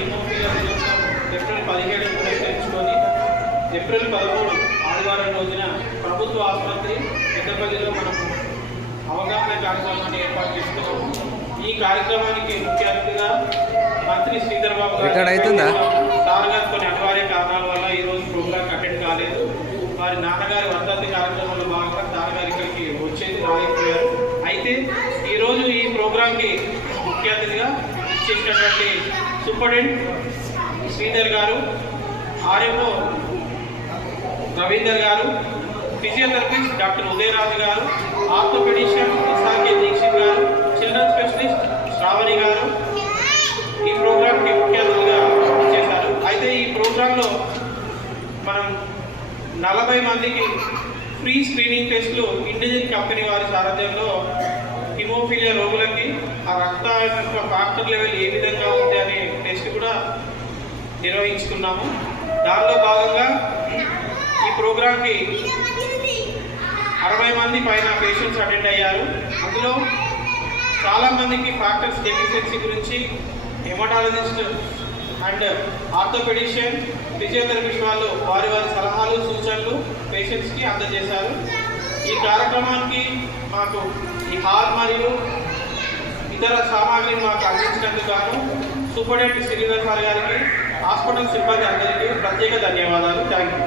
Haemophilia దినోత్సవం April 17 పురస్కరించుకొని April 13 ఆదివారం రోజున ప్రభుత్వ ఆసుపత్రి పెద్దపల్లిలో మనము అవగాహన కార్యక్రమాన్ని ఏర్పాటు చేస్తున్నాము. ఈ కార్యక్రమానికి ముఖ్య అతిథిగా మంత్రి శ్రీధర్ బాబు గారు సార్ గారు కొన్ని అనివార్య కారణాల వల్ల ఈరోజు ప్రోగ్రాం అటెండ్ కాలేదు. వారి నాన్నగారి వర్ధంతి కార్యక్రమంలో భాగంగా సార్ గారు ఇక్కడికి వచ్చేది రాలేకపోయారు. అయితే ఈరోజు ఈ ప్రోగ్రాంకి ముఖ్య అతిథిగా చేసినటువంటి సూపరింటెండెంట్ శ్రీధర్ గారు, ఆర్ఎంఓ రవీందర్ గారు, ఫిజియోథెరపిస్ట్ డాక్టర్ ఉదయరాజు గారు, ఆర్థోపెడిషియన్ ఇసాకే దీక్షిత్ గారు, చిల్డ్రన్ స్పెషలిస్ట్ శ్రావణి గారు ఈ ప్రోగ్రాంకి ముఖ్య అతిథిగా చేశారు. అయితే ఈ ప్రోగ్రాంలో మనం 40 మందికి ఫ్రీ స్క్రీనింగ్ టెస్టులు ఇండిజిన్ కంపెనీ వారి సారథ్యంలో హిమోఫీలియా రోగులకి ఆ రక్త యొక్క ఫ్యాక్టర్ లెవెల్ ఏ విధంగా ఉంది అనే టెస్ట్ కూడా నిర్వహించుకున్నాము. దానిలో భాగంగా ఈ ప్రోగ్రాంకి 60 మంది పైన పేషెంట్స్ అటెండ్ అయ్యారు. అందులో చాలామందికి ఫ్యాక్టర్స్ డెఫిషియన్సీ గురించి హెమటాలజిస్ట్ అండ్ ఆర్థోపెడిషియన్ ఫిజియోథెరపిస్ట్ వాళ్ళు వారి సలహాలు సూచనలు పేషెంట్స్కి అందజేశారు. ఈ కార్యక్రమానికి మాకు ఈ హాల్ మరియు ఇతర సామాగ్రిని మాకు అందించినందుకు గాను సూపరింటెండెంట్ శ్రీధర్ సార్ గారికి, హాస్పిటల్ సిబ్బంది అందరికీ ప్రత్యేక ధన్యవాదాలు. Thank you.